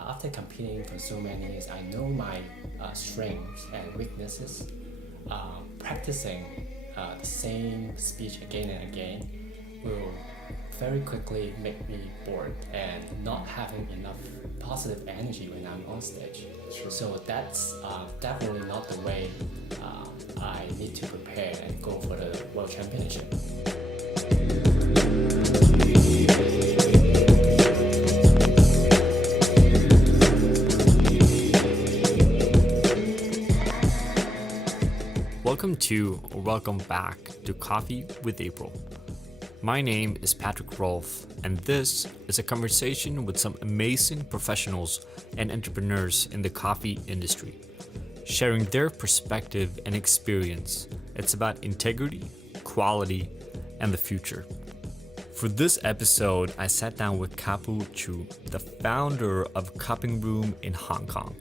After competing for so many years, I know my strengths and weaknesses. Practicing the same speech again and again will very quickly make me bored and not having enough positive energy when I'm on stage. Sure. So that's definitely not the way I need to prepare and go for the World Championship. Welcome to or welcome back to Coffee with April. My name is Patrick Rolfe, and this is a conversation with some amazing professionals and entrepreneurs in the coffee industry, sharing their perspective and experience. It's about integrity, quality, and the future. For this episode, I sat down with Kapo Chiu, the founder of Cupping Room in Hong Kong.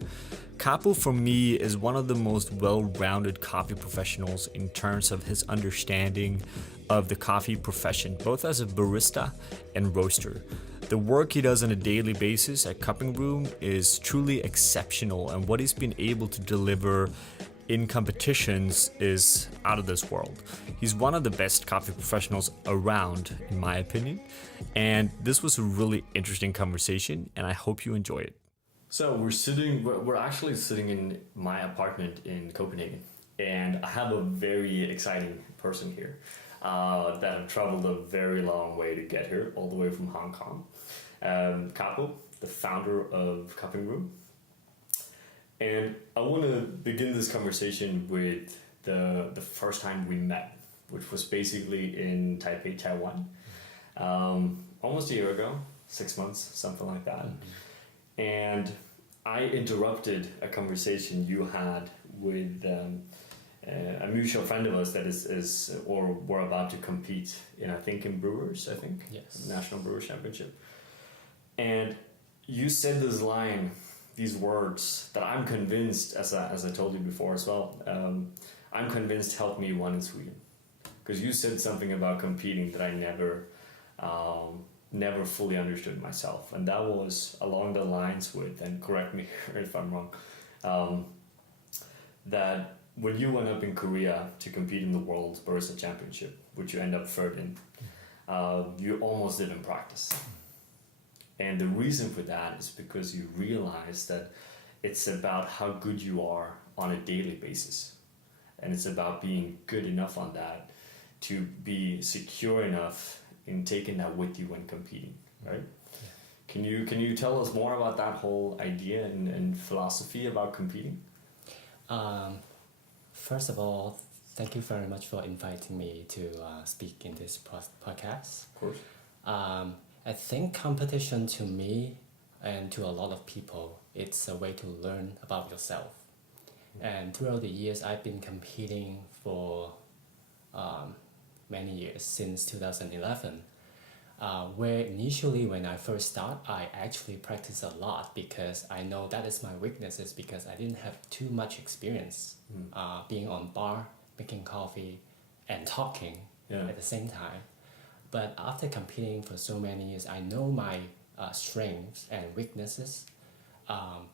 Kapo, for me, is one of the most well-rounded coffee professionals in terms of his understanding of the coffee profession, both as a barista and roaster. The work he does on a daily basis at Cupping Room is truly exceptional, and what he's been able to deliver in competitions is out of this world. He's one of the best coffee professionals around, in my opinion, and this was a really interesting conversation, and I hope you enjoy it. So we're actually sitting in my apartment in Copenhagen, and I have a very exciting person here that have traveled a very long way to get here, all the way from Hong Kong. Kapo, the founder of Cupping Room. And I want to begin this conversation with the first time we met, which was basically in Taipei, Taiwan, almost a year ago, 6 months, something like that. And I interrupted a conversation you had with a mutual friend of us that is or we're about to compete in, in Brewers, Yes. National Brewers Championship. And you said this line, these words that I'm convinced, as I told you before as well, I'm convinced helped me won in Sweden. Because you said something about competing that I never fully understood myself, and that was along the lines with, and correct me if I'm wrong, that when you went up in Korea to compete in the World Barista Championship, which you end up third in, you almost didn't practice. And the reason for that is because you realize that it's about how good you are on a daily basis, and it's about being good enough on that to be secure enough in taking that with you when competing, right? Yeah. Can you tell us more about that whole idea and philosophy about competing? First of all, thank you very much for inviting me to speak in this podcast. Of course. I think competition to me and to a lot of people, it's a way to learn about yourself. And throughout the years, I've been competing for many years, since 2011, where initially when I first start, I actually practice a lot because I know that is my weaknesses, because I didn't have too much experience being on bar, making coffee, and talking at the same time. But after competing for so many years, I know my strengths and weaknesses.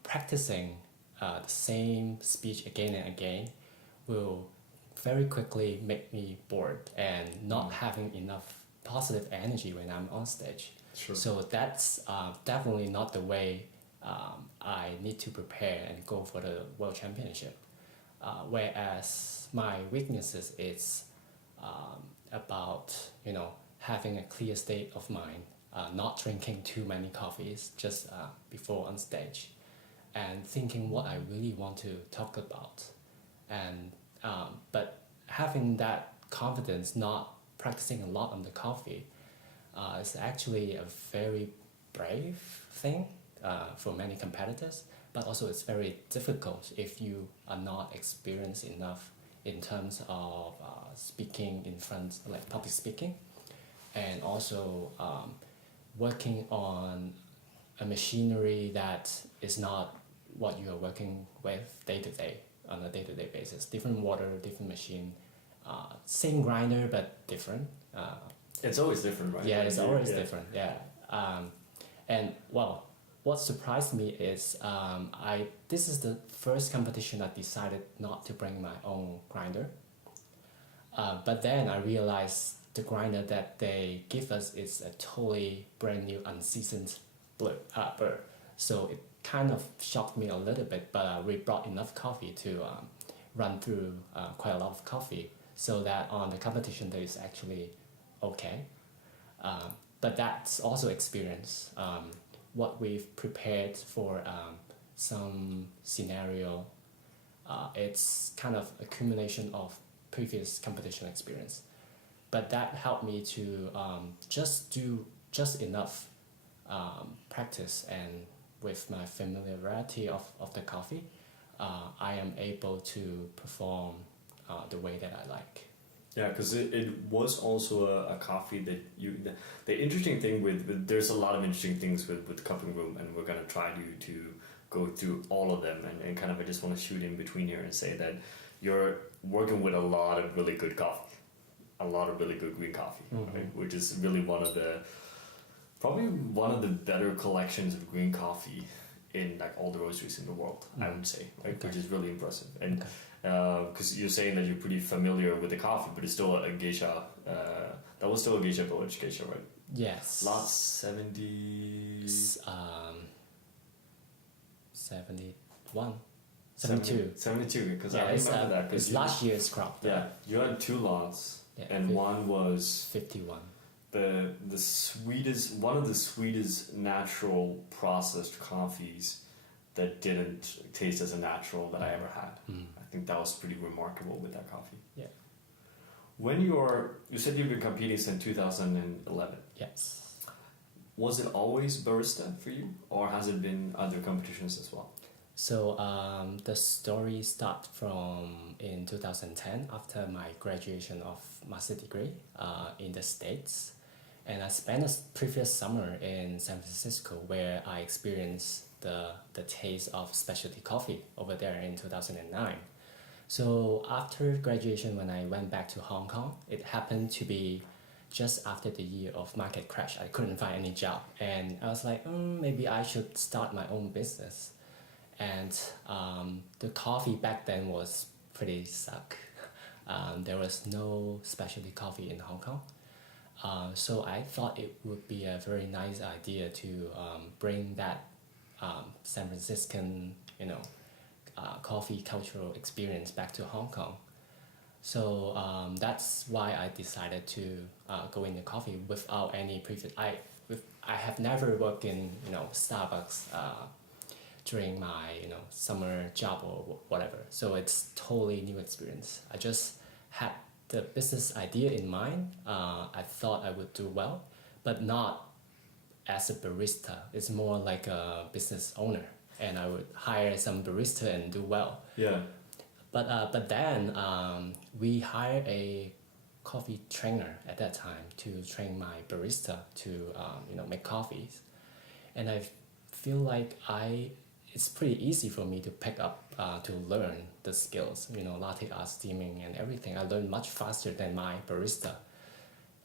Practicing the same speech again and again will very quickly make me bored and not having enough positive energy when I'm on stage. Sure. So that's definitely not the way I need to prepare and go for the World Championship. Whereas my weaknesses is about having a clear state of mind, not drinking too many coffees just before on stage, and thinking what I really want to talk about, and but having that confidence, not practicing a lot on the coffee, is actually a very brave thing for many competitors, but also it's very difficult if you are not experienced enough in terms of speaking in front, like public speaking, and also working on a machinery that is not what you are working with day to day, on a day-to-day basis. Different water, different machine, same grinder but different. It's always different, right? Yeah, it's always different. Yeah, and well, what surprised me is this is the first competition I decided not to bring my own grinder. But then I realized the grinder that they give us is a totally brand new unseasoned bird. So it kind of shocked me a little bit, but we brought enough coffee to run through quite a lot of coffee so that on the competition day is actually okay. But that's also experience. What we've prepared for some scenario, it's kind of accumulation of previous competition experience. But that helped me to just do just enough practice, and with my familiarity of the coffee, I am able to perform the way that I like. Yeah, because it was also a coffee that the interesting thing with there's a lot of interesting things with cupping room, and we're gonna try to go through all of them, and kind of I just want to shoot in between here and say that you're working with a lot of really good coffee, a lot of really good green coffee, right? Which is really probably one of the better collections of green coffee in like all the roasteries in the world, I would say, right? Okay. Which is really impressive. And because you're saying that you're pretty familiar with the coffee, but it's still a geisha. That was still a geisha village geisha, right? Yes. Lot 70. 71. 72. 72, because Yeah, I remember that. It's last year's crop. Yeah, you had 2 lots, Yeah, and one was 51. the sweetest, one of the sweetest natural processed coffees that didn't taste as a natural that I ever had. I think that was pretty remarkable with that coffee. Yeah. When you said you've been competing since 2011. Yes. Was it always barista for you, or has it been other competitions as well? So the story started from in 2010 after my graduation of master degree in the States. And I spent a previous summer in San Francisco where I experienced the taste of specialty coffee over there in 2009. So after graduation, when I went back to Hong Kong, it happened to be just after the year of market crash. I couldn't find any job, and I was like, maybe I should start my own business. And the coffee back then was pretty suck. There was no specialty coffee in Hong Kong. So I thought it would be a very nice idea to bring that San Franciscan, coffee cultural experience back to Hong Kong. So that's why I decided to go into coffee without any previous. I have never worked in Starbucks during my summer job or whatever. So it's totally new experience. I just had the business idea in mind. I thought I would do well, but not as a barista. It's more like a business owner, and I would hire some barista and do well. Yeah. But then we hired a coffee trainer at that time to train my barista to make coffees, and I feel like it's pretty easy for me to pick up to learn the skills, latte art, steaming, and everything. I learned much faster than my barista,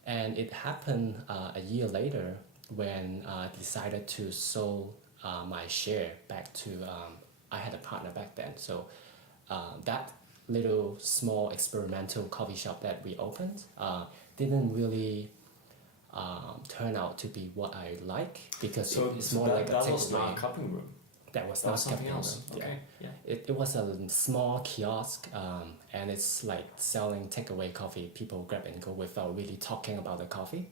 and it happened a year later when I decided to sell my share back to. I had a partner back then, so. That little small experimental coffee shop that we opened didn't really turn out to be what I like, because it's more like a takeaway. That was not a cupping room. That was not something cupping else. room. Okay. Yeah. It was a small kiosk, and it's like selling takeaway coffee. People grab and go without really talking about the coffee.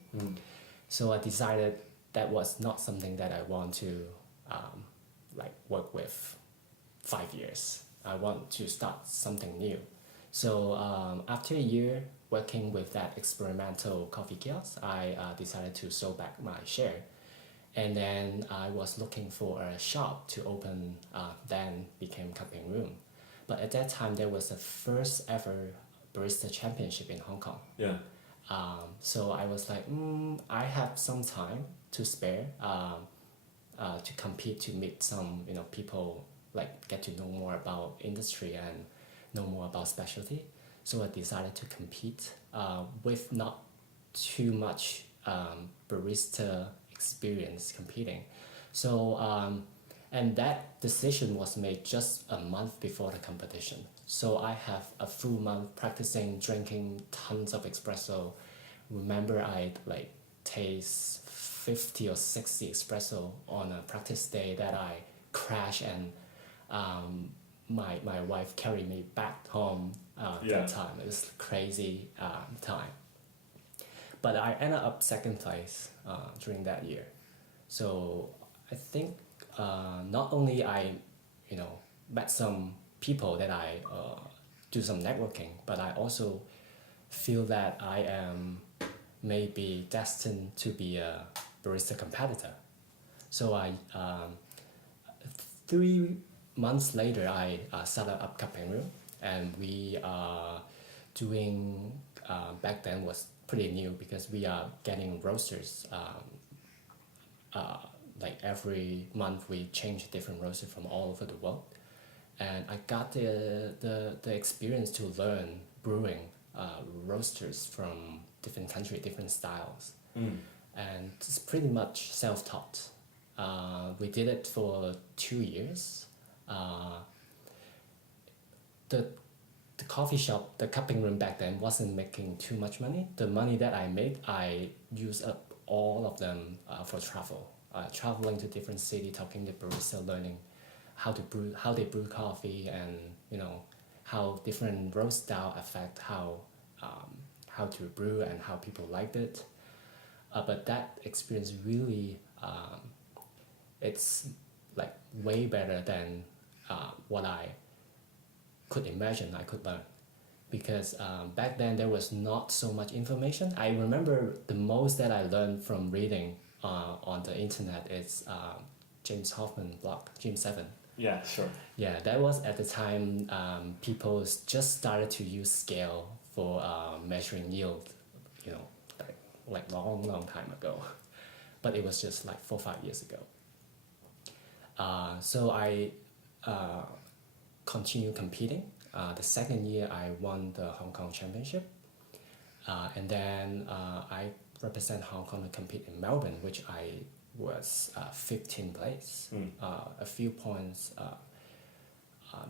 So I decided that was not something that I want to work with 5 years. I want to start something new. So after a year working with that experimental coffee kiosk, I decided to sell back my share. And then I was looking for a shop to open, then became Cupping Room. But at that time, there was the first ever Barista Championship in Hong Kong. Yeah. So I was like, I have some time to spare to compete, to meet some people, get to know more about industry and know more about specialty. So I decided to compete with not too much barista experience competing. So, and that decision was made just a month before the competition. So I have a full month practicing, drinking tons of espresso. Remember, I like taste 50 or 60 espresso on a practice day that I crash, and my wife carried me back home that time. It was crazy time. But I ended up second place during that year. So I think not only I, met some people that I do some networking, but I also feel that I am maybe destined to be a barista competitor. So 3 months later, I started up Copenhagen, and we are doing, back then was pretty new because we are getting roasters. Like every month we change different roasters from all over the world. And I got the experience to learn brewing roasters from different countries, different styles. And it's pretty much self-taught. We did it for 2 years. The coffee shop, the cupping room back then wasn't making too much money. The money that I made, I used up all of them for travel. Traveling to different cities, talking to barista, learning how they brew coffee, and how different roast style affect how to brew and how people liked it. But that experience really, it's like way better than what I could imagine I could learn, because back then there was not so much information. I remember the most that I learned from reading on the internet is James Hoffman blog, Jim 7. Yeah, sure. Yeah, that was at the time people just started to use scale for measuring yield, like long time ago. But it was just like 4 or 5 years ago. So I continued competing. The second year I won the Hong Kong Championship. And then I represent Hong Kong to compete in Melbourne, which I was 15th place. A few points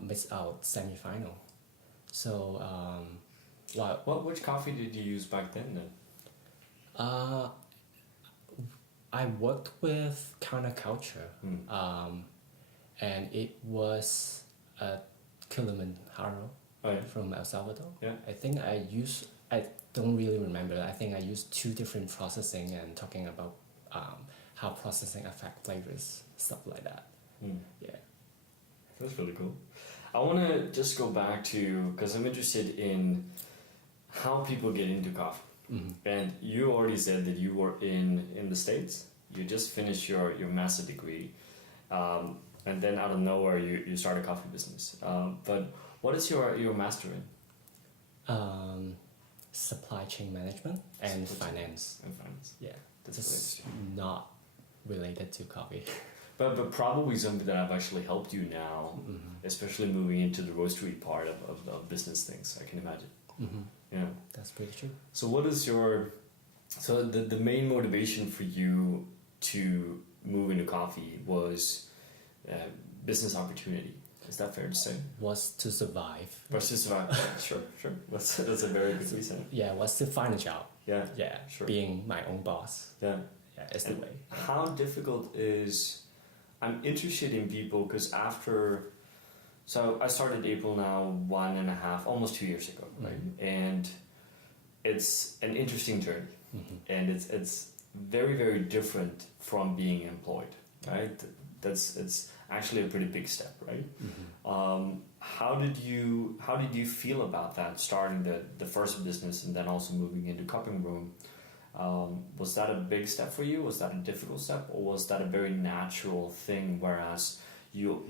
missed out semi-final. So Which coffee did you use back then? I worked with counterculture, and it was a Kilimanjaro from El Salvador. Yeah. I don't really remember. I think I used 2 different processing and talking about how processing affect flavors, stuff like that. Yeah. That's really cool. I want to just go back to, because I'm interested in how people get into coffee. And you already said that you were in the States. You just finished your master's degree. And then out of nowhere, you start a coffee business. But what is your master in? Supply chain management and finance. And finance. Yeah. That's just not related to coffee. But probably something that have actually helped you now, especially moving into the roastery part of business things, I can imagine. Yeah. That's pretty true. So what is the main motivation for you to move into coffee was business opportunity? Is that fair to say? Was to survive. Was to survive. Sure. That's a very good reason. Yeah, was to find a job. Yeah. Yeah, sure. Being my own boss. Yeah. Yeah, it's the way. How difficult is... I'm interested in people because so I started April now 1.5, almost 2 years ago, right? And it's an interesting journey, and it's very, very different from being employed, right? It's actually a pretty big step, right? How did you feel about that, starting the first business and then also moving into cupping room? Was that a big step for you? Was that a difficult step, or was that a very natural thing? Whereas you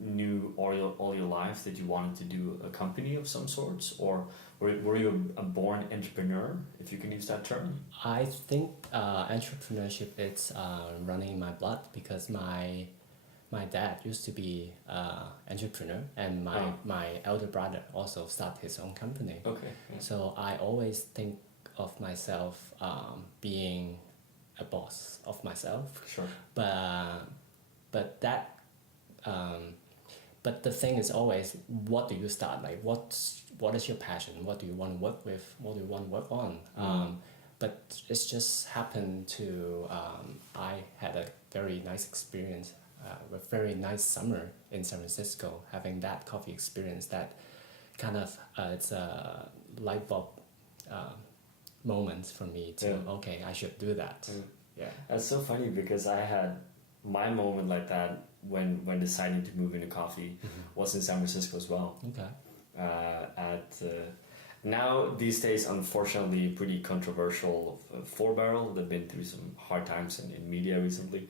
knew all your life that you wanted to do a company of some sorts, or were you a born entrepreneur, if you can use that term? I think entrepreneurship is running in my blood, because my dad used to be entrepreneur, and my elder brother also started his own company. Okay. Yeah. So I always think of myself being a boss of myself. Sure. But but that but the thing is always, what do you start? Like, what is your passion? What do you want to work with? What do you want to work on? But it's just happened to, I had a very nice experience, a very nice summer in San Francisco, having that coffee experience that kind of, it's a light bulb moment for me to, okay, I should do that. Yeah. That's so funny because I had my moment like that when deciding to move into coffee was in San Francisco as well. Okay. Now these days, unfortunately, pretty controversial 4 Barrel. They've been through some hard times in media recently.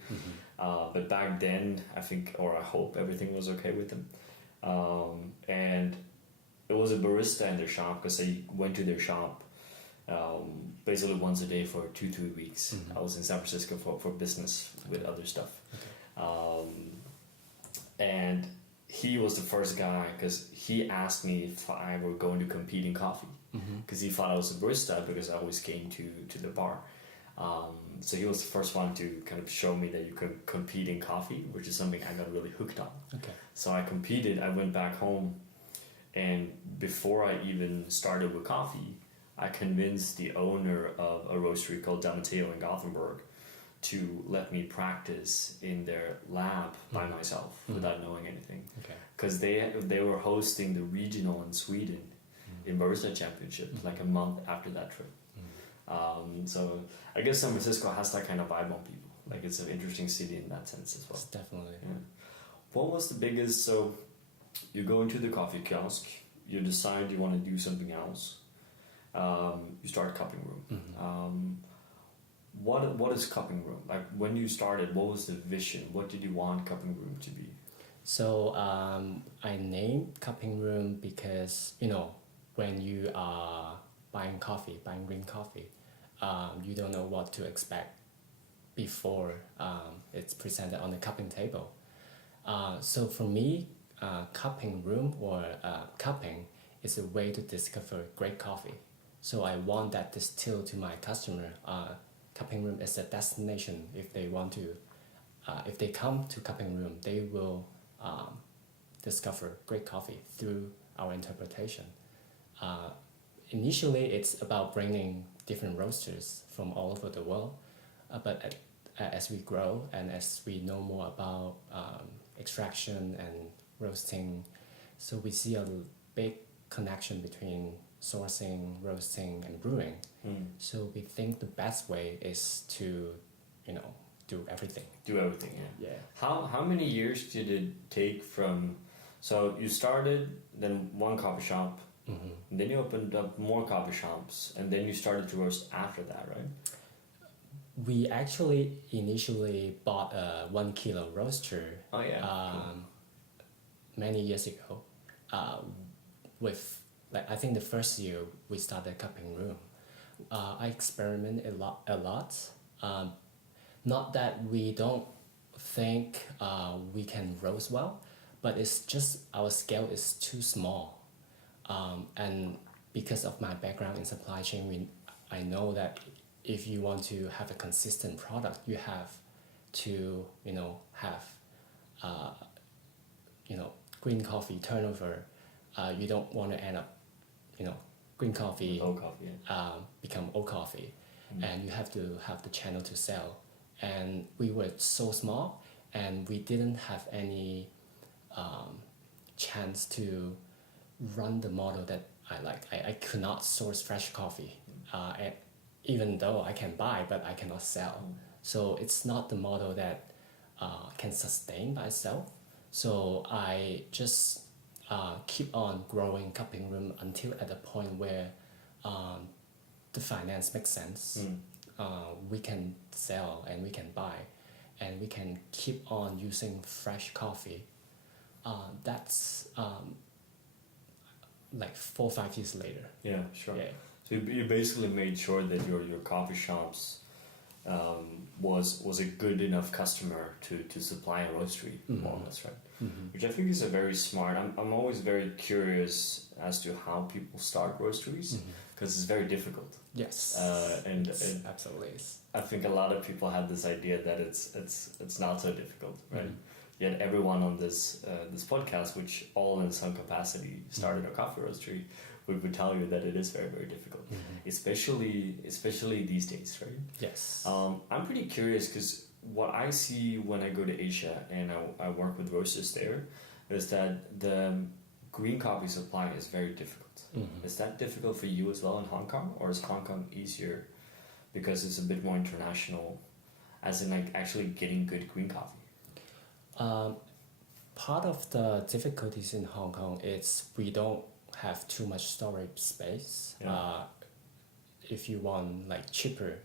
But back then, I think, or I hope, everything was okay with them. And it was a barista in their shop because I went to their shop basically once a day for 2-3 weeks. I was in San Francisco for business with other stuff. And he was the first guy because he asked me if I were going to compete in coffee because he thought I was a barista because I always came to the bar. So he was the first one to kind of show me that you can compete in coffee, which is something I got really hooked on. Okay. So I competed, I went back home, and before I even started with coffee, I convinced the owner of a roastery called Damateo in Gothenburg to let me practice in their lab by myself without knowing anything. Because they were hosting the regional in Sweden in Barista Championship like a month after that trip. So I guess San Francisco has that kind of vibe on people. Like it's an interesting city in that sense as well. It's definitely. Yeah. What was the biggest, so you go into the coffee kiosk, you decide you want to do something else, you start cupping room. What is cupping room? Like when you started, what was the vision? What did you want cupping room to be? So I named cupping room because, you know, when you are buying green coffee, you don't know what to expect before it's presented on the cupping table. So for me, cupping room or cupping is a way to discover great coffee. So I want that distilled to my customer. Cupping room is a destination. If they want to, if they come to cupping room, they will discover great coffee through our interpretation. Initially, it's about bringing different roasters from all over the world, but as we grow and as we know more about extraction and roasting, so we see a big connection between sourcing, roasting, and brewing. So we think the best way is to, you know, do everything. Do everything, yeah. Yeah. How many years did it take from, so you started, then one coffee shop, and then you opened up more coffee shops, and then you started to roast after that, right? We actually initially bought a 1 kilo roaster. Oh yeah. Many years ago, with like I think the first year we started cupping room. I experiment a lot. Not that we don't think we can roast well, but it's just our scale is too small. And because of my background in supply chain, I know that if you want to have a consistent product, you have to, you know, have, you know, green coffee turnover. You don't want to end up, you know, green coffee, old coffee, yeah. Become old coffee, and you have to have the channel to sell. And we were so small, and we didn't have any chance to run the model that I like. I could not source fresh coffee, even though I can buy, but I cannot sell. So it's not the model that can sustain by itself. So I just keep on growing cupping room until at the point where the finance makes sense. We can sell and we can buy, and we can keep on using fresh coffee. That's like 4 or 5 years later. Yeah, sure. Yeah. So you basically made sure that your coffee shops was a good enough customer to supply a roastery, more or less, right? Which I think is a very smart. I'm always very curious as to how people start roasteries because it's very difficult. Yes. And absolutely is. I think a lot of people have this idea that it's not so difficult, right? Yet everyone on this this podcast, which all in some capacity started a coffee roastery, would tell you that it is very, very difficult, especially these days, right? Yes. I'm pretty curious because what I see when I go to Asia and I work with roasters there is that the green coffee supply is very difficult. Is that difficult for you as well in Hong Kong, or is Hong Kong easier because it's a bit more international, as in like actually getting good green coffee? Part of the difficulties in Hong Kong is we don't have too much storage space. Yeah. If you want like cheaper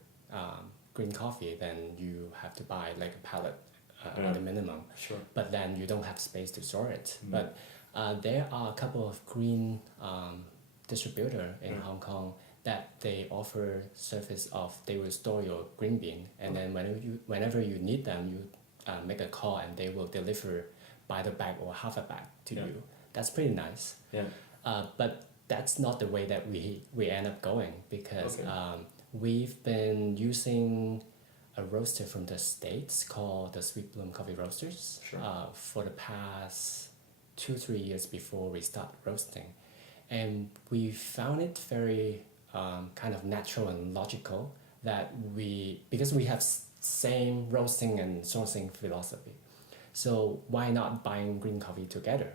green coffee, then you have to buy like a pallet at the minimum. Sure. But then you don't have space to store it. But there are a couple of green distributor in Hong Kong that they offer service of they will store your green bean, and then whenever you need them, you make a call and they will deliver by the bag or half a bag to you. That's pretty nice. Yeah. But that's not the way that we end up going, because we've been using a roaster from the States called the Sweet Bloom Coffee Roasters for the past 2-3 years before we start roasting. And we found it very kind of natural and logical that because we have same roasting and sourcing philosophy. So why not buying green coffee together?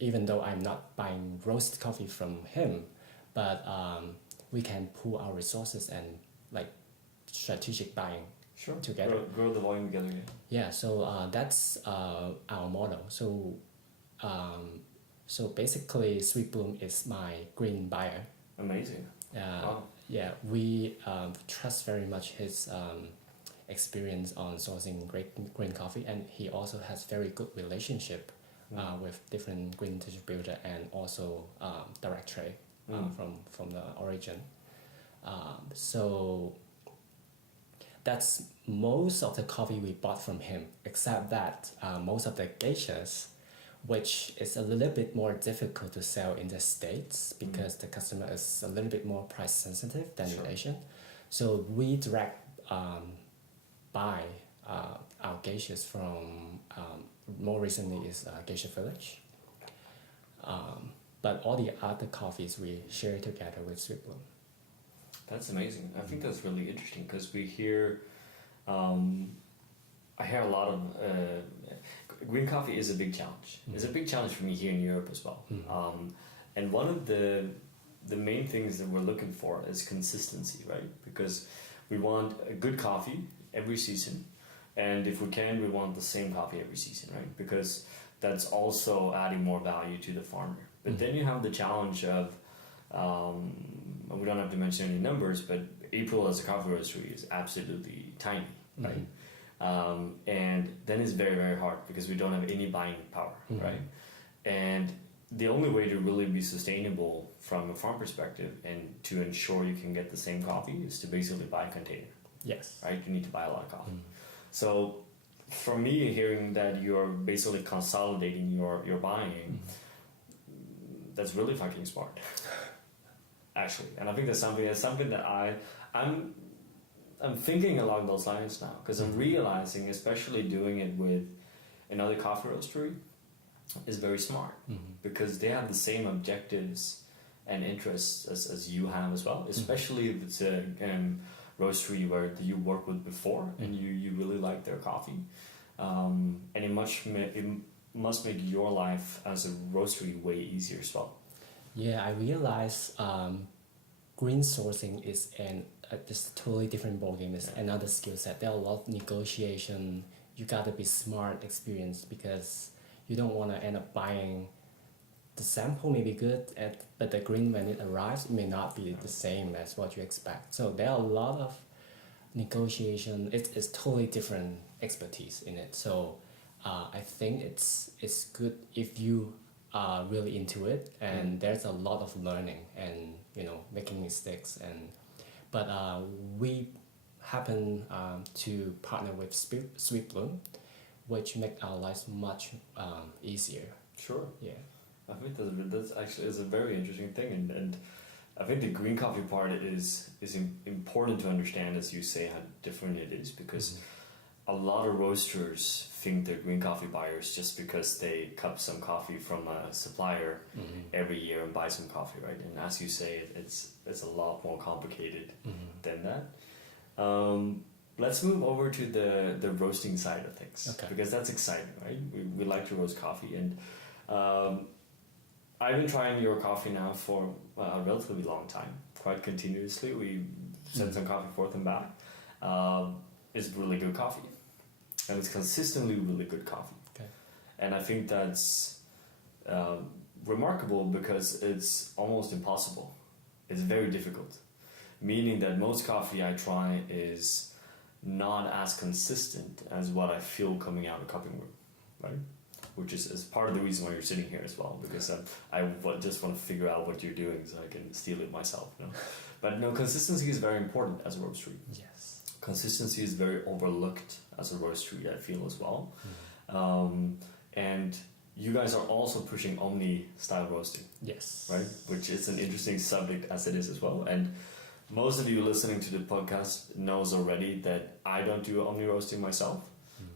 Even though I'm not buying roast coffee from him, but we can pool our resources and like strategic buying together. Grow the volume together. Yeah, so that's our model. So basically, Sweet Bloom is my green buyer. Amazing. Wow. Yeah, we trust very much his experience on sourcing great green coffee, and he also has very good relationship with different green distributor and also direct trade from the origin. So that's most of the coffee we bought from him, except that most of the geishas, which is a little bit more difficult to sell in the States because the customer is a little bit more price sensitive than in Asia. So we direct buy our geishas from, more recently is Geisha Village. But all the other coffees we share together with Sweet Bloom. That's amazing. I think that's really interesting because we hear, I hear a lot of, green coffee is a big challenge. It's a big challenge for me here in Europe as well. And one of the main things that we're looking for is consistency, right? Because we want a good coffee every season, and if we can, we want the same coffee every season, right? Because that's also adding more value to the farmer. But then you have the challenge of, we don't have to mention any numbers, but April as a coffee roastery is absolutely tiny, right? And then it's very, very hard because we don't have any buying power, right? And the only way to really be sustainable from a farm perspective and to ensure you can get the same coffee is to basically buy a container. Yes. Right? You need to buy a lot of coffee. So for me, hearing that you're basically consolidating your buying, that's really fucking smart. Actually. And I think that's something that I'm thinking along those lines now, because I'm realizing, especially doing it with another coffee roastery, is very smart because they have the same objectives and interests as you have as well, especially if it's a roastery where you worked with before and you really like their coffee, and it must make your life as a roastery way easier as well. Yeah, I realize green sourcing is just a totally different ballgame. It's another skill set. There are a lot of negotiation. You gotta be smart, experienced, because you don't want to end up buying the sample may be good, but the green when it arrives it may not be the same as what you expect. So there are a lot of negotiation. It's totally different expertise in it. So I think it's good if you are really into it, and there's a lot of learning and making mistakes but we happen to partner with Sweet Bloom, which make our lives much easier. Sure. Yeah. I think that's actually is a very interesting thing, and I think the green coffee part is important to understand, as you say, how different it is, because a lot of roasters think they're green coffee buyers just because they cup some coffee from a supplier every year and buy some coffee, right? And as you say, it's a lot more complicated than that. Let's move over to the roasting side of things, because that's exciting, right? We like to roast coffee, and I've been trying your coffee now for a relatively long time, quite continuously. We send some coffee forth and back. It's really good coffee, and it's consistently really good coffee. Okay. And I think that's remarkable because it's almost impossible. It's very difficult, meaning that most coffee I try is not as consistent as what I feel coming out of cupping room, right? Which is part of the reason why you're sitting here as well, because I just want to figure out what you're doing so I can steal it myself. You know? But no, consistency is very important as a roastery. Yes. Consistency is very overlooked as a roastery, I feel, as well. And you guys are also pushing Omni-style roasting. Yes. Right? Which is an interesting subject as it is as well. And most of you listening to the podcast knows already that I don't do Omni roasting myself.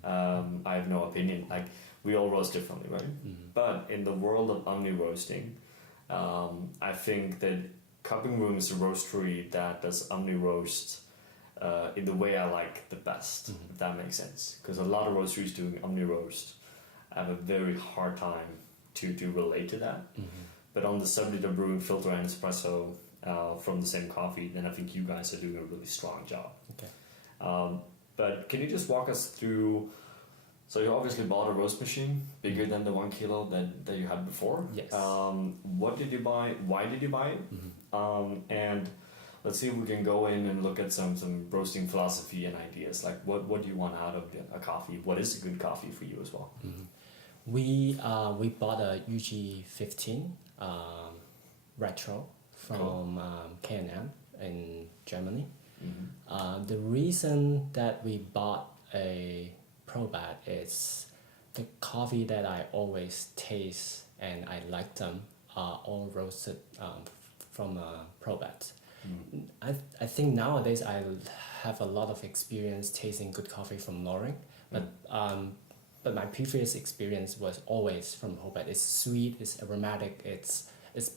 I have no opinion. Like, we all roast differently, right? But in the world of Omni roasting, I think that Cupping Room is a roastery that does Omni roast in the way I like the best, if that makes sense. Because a lot of roasteries doing Omni roast have a very hard time to relate to that. But on the subject of brewing filter and espresso from the same coffee, then I think you guys are doing a really strong job. Okay. But can you just walk us through? So you obviously bought a roast machine bigger than the 1 kilo that you had before. Yes. What did you buy? Why did you buy it? And let's see if we can go in and look at some roasting philosophy and ideas. Like, what do you want out of a coffee? What is a good coffee for you as well? We bought a UG15 retro from K&M in Germany. The reason that we bought a Probat is the coffee that I always taste and I like them are all roasted from Probat. I think nowadays I have a lot of experience tasting good coffee from Loring, but my previous experience was always from Probat. It's sweet, it's aromatic, it's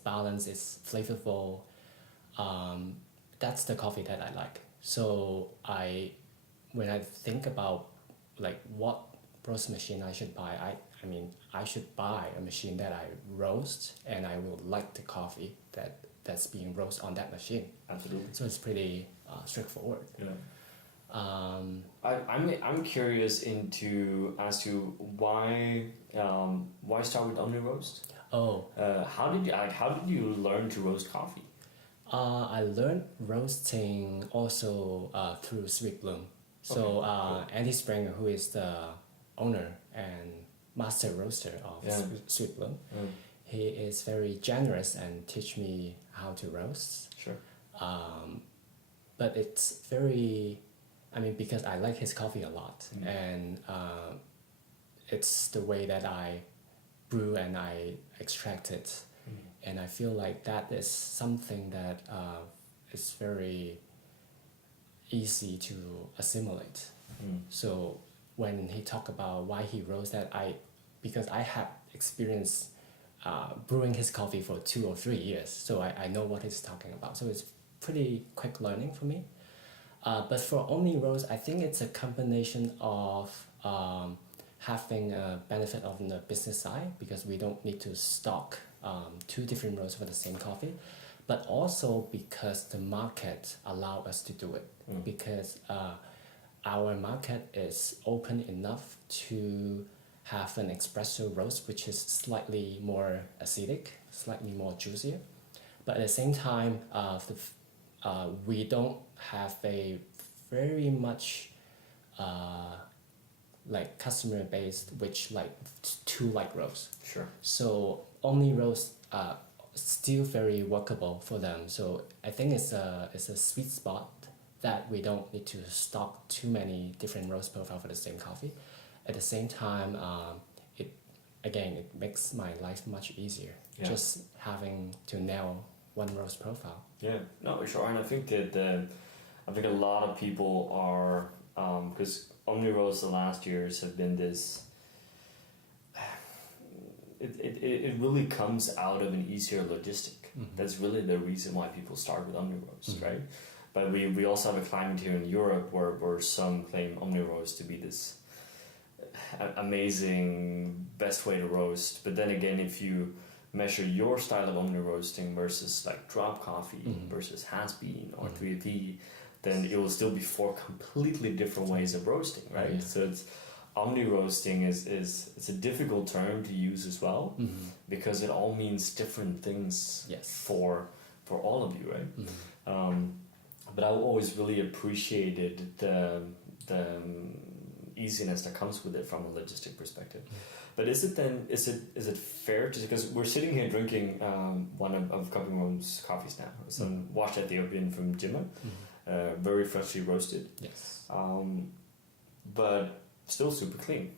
balanced, it's flavorful. That's the coffee that I like. So when I think about like what roast machine I should buy, I mean I should buy a machine that I roast and I will like the coffee that's being roasted on that machine. Absolutely. So it's pretty straightforward. Yeah. I'm curious as to why start with Omni roast? How did you learn to roast coffee? I learned roasting also through Sweet Bloom. So cool. Andy Springer, who is the owner and master roaster of Sweet Bloom, he is very generous and teach me how to roast. Sure. But it's very, because I like his coffee a lot, and it's the way that I brew and I extract it, and I feel like that is something that is very easy to assimilate. So when he talked about why he roasts that, because I have experience brewing his coffee for 2 or 3 years, so I know what he's talking about. So it's pretty quick learning for me. But for Omni roast, I think it's a combination of having a benefit on the business side, because we don't need to stock 2 different roasts for the same coffee, but also because the market allow us to do it, because our market is open enough to have an espresso roast which is slightly more acidic, slightly more juicier, but at the same time we don't have a very much like customer base which like to like roast. Sure. So Omni roast still very workable for them. So I think it's a sweet spot that we don't need to stock too many different roast profiles for the same coffee. At the same time, it makes my life much easier. Yeah. Just having to nail one roast profile. Yeah, no, sure. And I think that a lot of people are because Omni Roast the last years have been this. It really comes out of an easier logistic. That's really the reason why people start with Omni Roast, right? But we also have a climate here in Europe where some claim Omni Roast to be this amazing best way to roast. But then again, if you measure your style of Omni Roasting versus like drop coffee versus has been or 3P, then it will still be four completely different ways of roasting, right? Yeah. So it's Omni Roasting is it's a difficult term to use as well because it all means different things for all of you, right? But I always really appreciated the easiness that comes with it from a logistic perspective. But is it fair to, because we're sitting here drinking one of Coffee Room's coffees now, some washed Ethiopian from Jimma, very freshly roasted. Yes. But still super clean.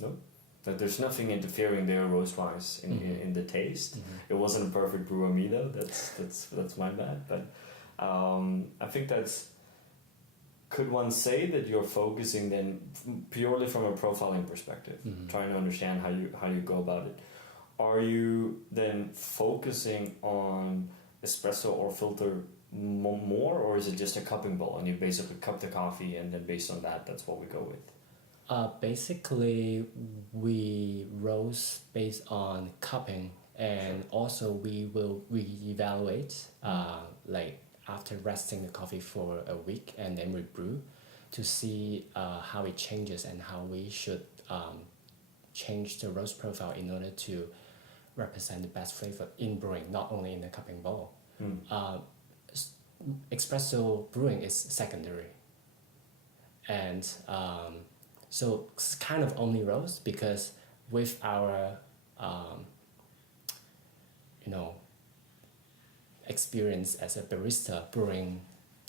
No, that there's nothing interfering there roast wise in the taste. It wasn't a perfect brew on me though. That's my bad. But I think that's. Could one say that you're focusing then purely from a profiling perspective, trying to understand how you go about it? Are you then focusing on espresso or filter more, or is it just a cupping bowl and you basically cup the coffee and then based on that, that's what we go with? Basically, we roast based on cupping, and also we will reevaluate like after resting the coffee for a week and then we brew to see how it changes and how we should change the roast profile in order to represent the best flavor in brewing, not only in the cupping bowl. Espresso brewing is secondary, and so it's kind of only roast because with our experience as a barista brewing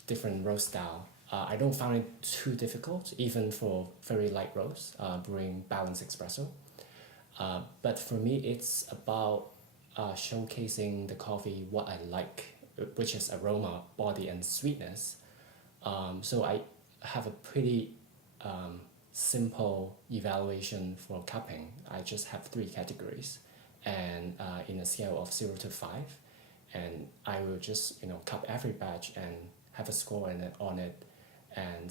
different roast style, I don't find it too difficult even for very light roast brewing balanced espresso. But for me, it's about showcasing the coffee what I like, which is aroma, body, and sweetness. So I have a pretty simple evaluation for cupping. I just have 3 categories, and in a scale of 0 to 5, and I will just cup every batch and have a score on it, and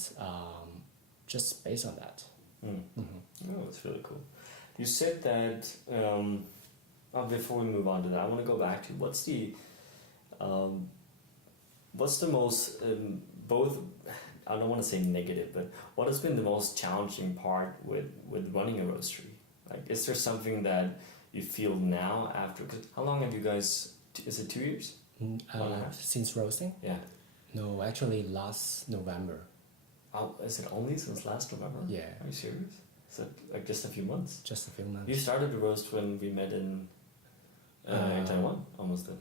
just based on that. Oh, that's really cool. You said that. Before we move on to that, I want to go back to what's the most both. I don't want to say negative, but what has been the most challenging part with running a roastery? Like, is there something that you feel now after? Cause how long have you guys? Is it 2 years? Since roasting? Yeah. No, actually last November. Oh, is it only since last November? Yeah. Are you serious? Is it like just a few months? Just a few months. You started to roast when we met in Taiwan, almost then.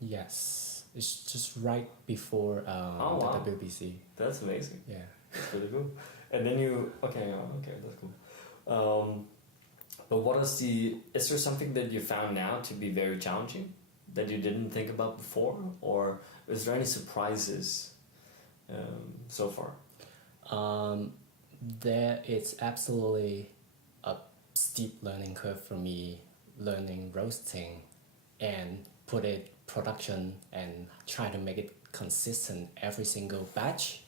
Yes, it's just right before wow. the WBC. That's amazing. Yeah. That's really cool. And then you okay, that's cool. But is there something that you found now to be very challenging that you didn't think about before, or is there any surprises so far? It's absolutely a steep learning curve for me, learning roasting and put it production and try to make it consistent every single batch.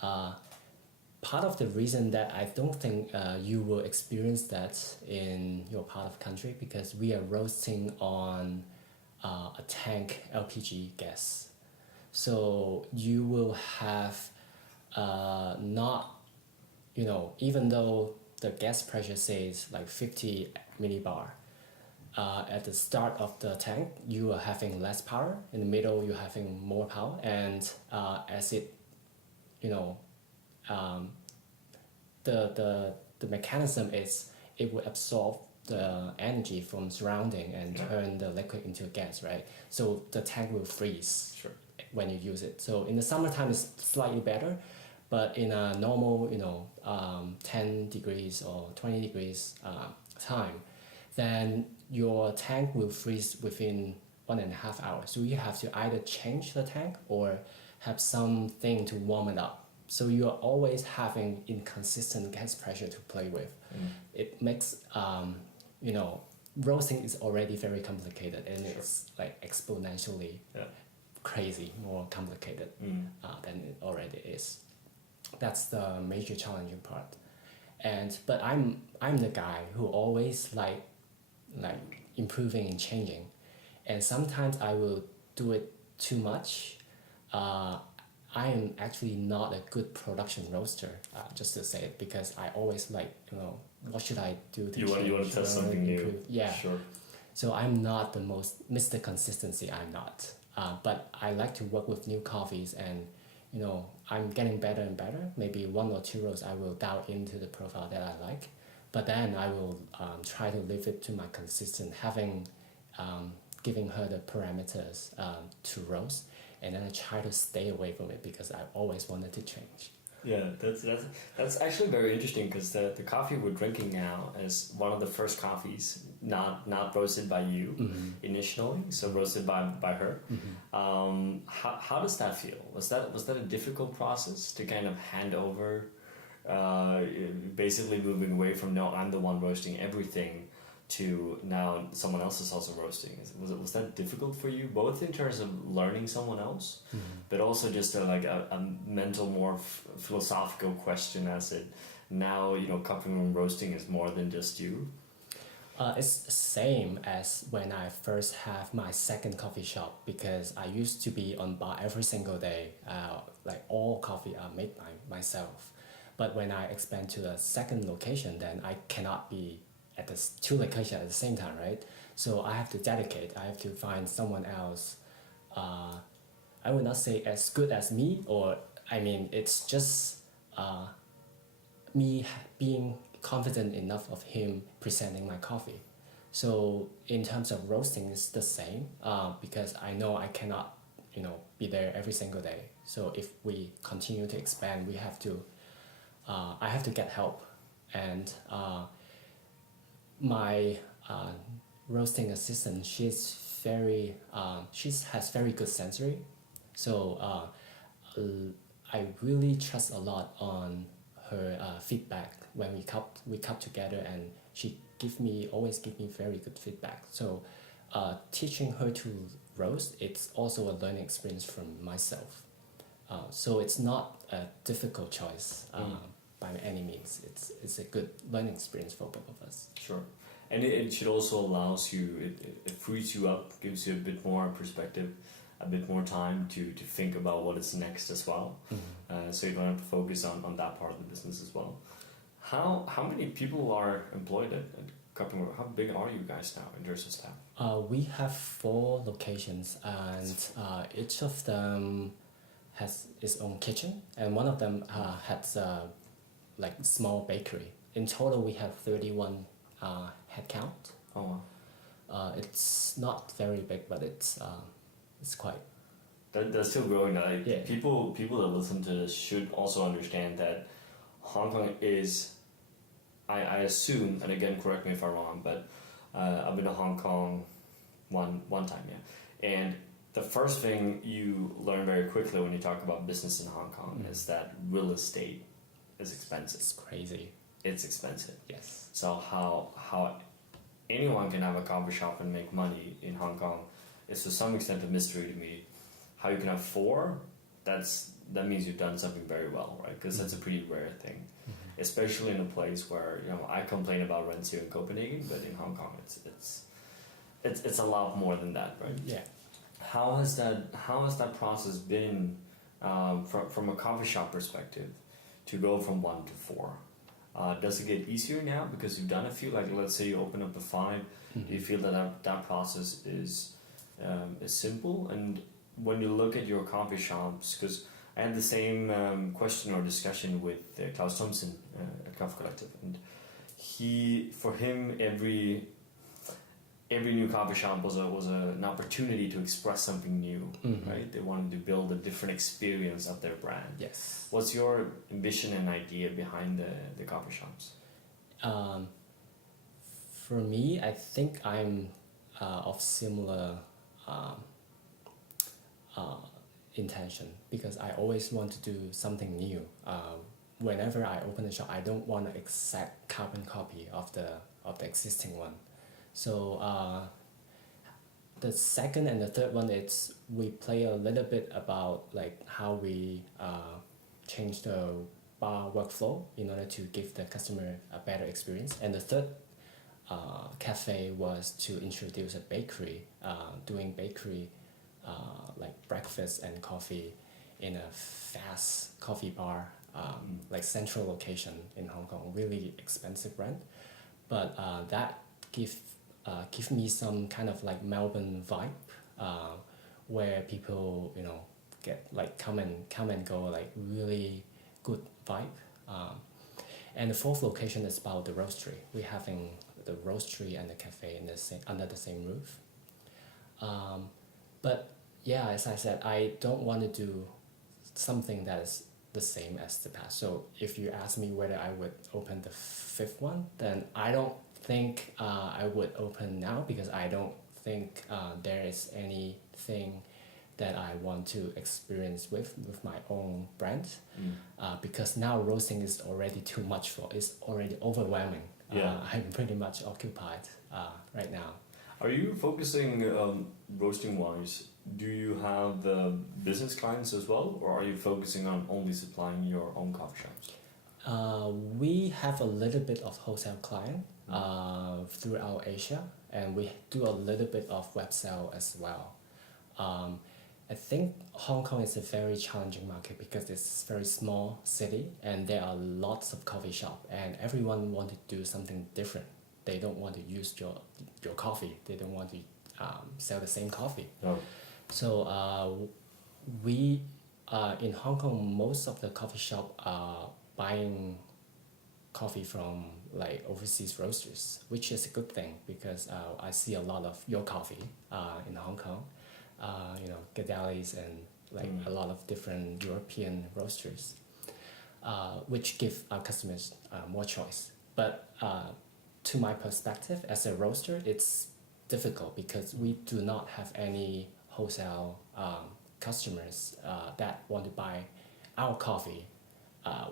Part of the reason that I don't think you will experience that in your part of the country, because we are roasting on a tank LPG gas. So you will have even though the gas pressure says like 50 millibar, at the start of the tank, you are having less power. In the middle, you're having more power. And as it, the mechanism is it will absorb the energy from surrounding and turn the liquid into a gas, right? So the tank will freeze when you use it. So in the summertime, it's slightly better. But in a normal, 10 degrees or 20 degrees time, then your tank will freeze within 1.5 hours. So you have to either change the tank or have something to warm it up. So you are always having inconsistent gas pressure to play with. It makes you know, roasting is already very complicated, and it's like exponentially crazy, more complicated than it already is. That's the major challenging part. But I'm the guy who always like improving and changing, and sometimes I will do it too much. I am actually not a good production roaster, just to say it, because I always like, you know, what should I do to change? You want to test something new. Improve? Yeah. Sure. So I'm not the most Mr. Consistency. I'm not. But I like to work with new coffees, and you know, I'm getting better and better. Maybe 1 or 2 rows I will dial into the profile that I like, but then I will try to leave it to my consistent, giving her the parameters to roast, and then I try to stay away from it because I always wanted to change. Yeah, that's actually very interesting, because the coffee we're drinking now is one of the first coffees not roasted by you initially, so roasted by her. How does that feel? Was that a difficult process to kind of hand over, basically moving away from, no, I'm the one roasting everything, to now someone else is also roasting? Was that difficult for you, both in terms of learning someone else, but also just a mental, more philosophical question, as it now, you know, cupping and roasting is more than just you? It's the same as when I first have my second coffee shop, because I used to be on bar every single day, like all coffee I make myself. But when I expand to a second location, then I cannot be at the 2 locations at the same time, right? So I have to dedicate. I have to find someone else. I would not say as good as me, or I mean, it's just me being confident enough of him presenting my coffee. So in terms of roasting, it's the same, because I know I cannot, you know, be there every single day. So if we continue to expand, we have to. I have to get help, and my roasting assistant, she has very good sensory, so I really trust a lot on her feedback when we cup together, and she always give me very good feedback. So teaching her to roast, it's also a learning experience from myself. So it's not a difficult choice by any means. It's a good learning experience for both of us. Sure. And it should also allows you, it frees you up, gives you a bit more perspective, a bit more time to think about what is next as well. So you don't have to focus on that part of the business as well. How many people are employed at Kapo Chiu? How big are you guys now in terms of staff? We have 4 locations, and each of them has its own kitchen, and one of them has like small bakery. In total, we have 31 head count. Oh wow. It's not very big, but it's quite. That's still growing. Yeah. People that listen to this should also understand that Hong Kong is, I assume, and again, correct me if I'm wrong, but I've been to Hong Kong one time, yeah. And the first thing you learn very quickly when you talk about business in Hong Kong is that real estate is expensive. It's crazy. It's expensive. Yes. So how anyone can have a coffee shop and make money in Hong Kong is to some extent a mystery to me. How you can have 4, that means you've done something very well, right? Because that's a pretty rare thing, especially in a place where, you know, I complain about rents here in Copenhagen, but in Hong Kong it's a lot more than that, right? Yeah. How has that process been from a coffee shop perspective to go from 1 to 4? Does it get easier now because you've done a few? Like, let's say you open up a 5, do you feel that process is simple? And when you look at your coffee shops, because I had the same question or discussion with Klaus Thompson at Coffee Collective, and for him every new coffee shop was an opportunity to express something new, right? They wanted to build a different experience of their brand. Yes. What's your ambition and idea behind the coffee shops? For me, I think I'm of similar intention because I always want to do something new. Whenever I open a shop, I don't want an exact carbon copy of the existing one. So the second and the third one, it's we play a little bit about like how we change the bar workflow in order to give the customer a better experience. And the third cafe was to introduce a bakery, doing bakery like breakfast and coffee in a fast coffee bar, like central location in Hong Kong, really expensive rent. But that give me some kind of like Melbourne vibe, where people get like come and go, like really good vibe. And the fourth location is about the roastery. We're having the roastery and the cafe in under the same roof. But yeah, as I said, I don't want to do something that is the same as the past. So if you ask me whether I would open the fifth one, then I don't think I would open now because I don't think there is anything that I want to experience with my own brand. Because now roasting is already too much it's already overwhelming. I'm pretty much occupied right now. Are you focusing roasting wise? Do you have the business clients as well, or are you focusing on only supplying your own coffee shops? We have a little bit of wholesale client throughout Asia, and we do a little bit of web sale as well. I think Hong Kong is a very challenging market because it's a very small city and there are lots of coffee shops and everyone wants to do something different. They don't want to use your coffee. They don't want to sell the same coffee. No. So we in Hong Kong, most of the coffee shop are buying coffee from like overseas roasters, which is a good thing because I see a lot of your coffee in Hong Kong. Gadalis and like a lot of different European roasters, which give our customers more choice. But to my perspective, as a roaster, it's difficult because we do not have any wholesale customers that want to buy our coffee,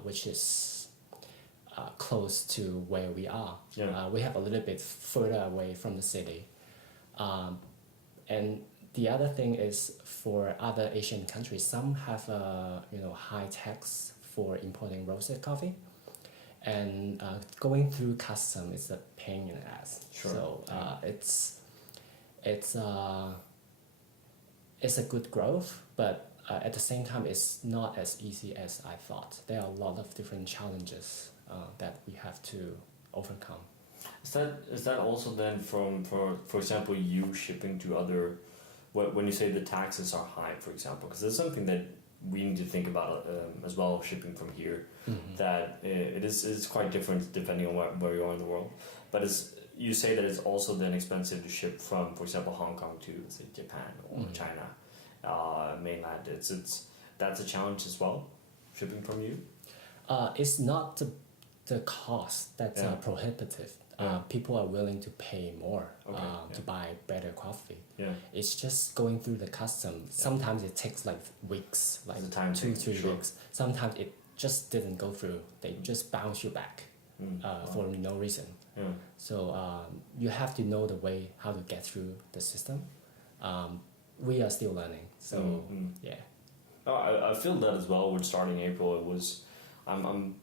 which is close to where we are. We have a little bit further away from the city. And the other thing is for other Asian countries, some have high tax for importing roasted coffee, and going through custom is a pain in the ass. Sure. So it's a good growth, but at the same time, it's not as easy as I thought. There are a lot of different challenges that we have to overcome. Is that also then for example, you shipping to other? When you say the taxes are high, for example, because there's something that we need to think about as well, shipping from here, that it is quite different depending on where you are in the world. But you say that it's also then expensive to ship from, for example, Hong Kong to say Japan or China, mainland. That's a challenge as well, shipping from you. It's not the cost that's prohibitive. People are willing to pay more to buy better coffee. It's just going through the custom. Sometimes it takes like weeks, like 2-3 weeks. Sometimes it just didn't go through. They just bounce you back for no reason. So you have to know the way how to get through the system. We are still learning. So yeah. I feel that as well. With starting April, I'm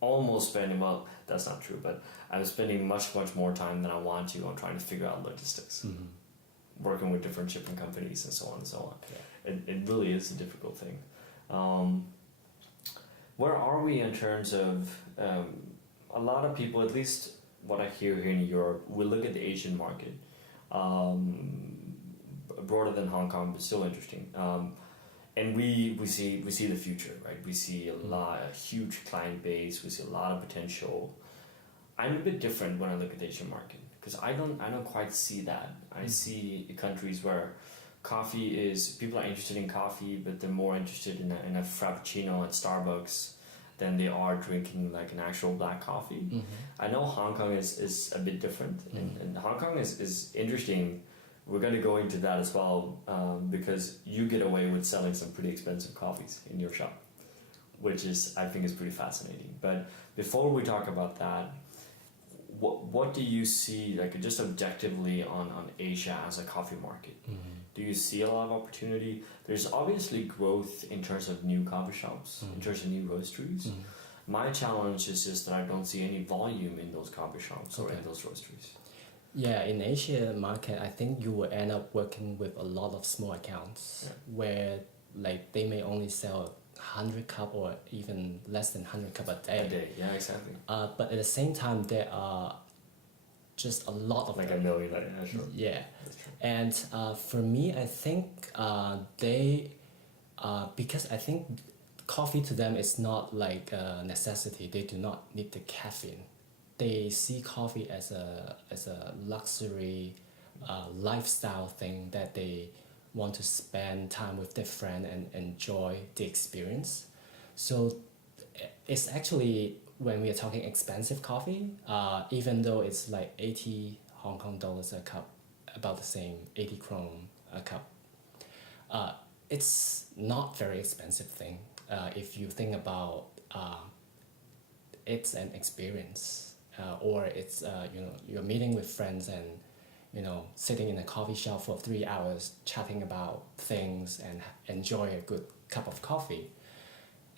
almost spending, well, that's not true, but I'm spending much more time than I want to on trying to figure out logistics, working with different shipping companies and so on and so on. It really is a difficult thing. Where are we in terms of a lot of people, at least what I hear here in Europe, we look at the Asian market, broader than Hong Kong, but still interesting. And we see the future, right? We see a huge client base. We see a lot of potential. I'm a bit different when I look at the Asian market because I don't quite see that. I see countries where people are interested in coffee, but they're more interested in a frappuccino at Starbucks than they are drinking like an actual black coffee. I know Hong Kong is a bit different, and Hong Kong is interesting we're going to go into that as well, because you get away with selling some pretty expensive coffees in your shop, which is, I think, is pretty fascinating. But before we talk about that, what do you see, like, just objectively on Asia as a coffee market? Do you see a lot of opportunity? There's obviously growth in terms of new coffee shops, in terms of new roasteries. My challenge is just that I don't see any volume in those coffee shops or in those roasteries. Yeah, in Asia market, I think you will end up working with a lot of small accounts where like they may only sell 100 cup or even less than 100 cup a day. Yeah, exactly. But at the same time, there are just a lot of Like them. a million, yeah, sure. Yeah, That's true. and for me, I think they, because I think coffee to them is not like a necessity. They do not need the caffeine. They see coffee as a luxury lifestyle thing that they want to spend time with their friend and enjoy the experience. So it's actually, when we are talking expensive coffee, even though it's like 80 Hong Kong dollars a cup, about the same, 80 krone a cup, it's not very expensive thing. If you think about it's an experience, or it's you're meeting with friends and sitting in a coffee shop for 3 hours chatting about things and enjoy a good cup of coffee.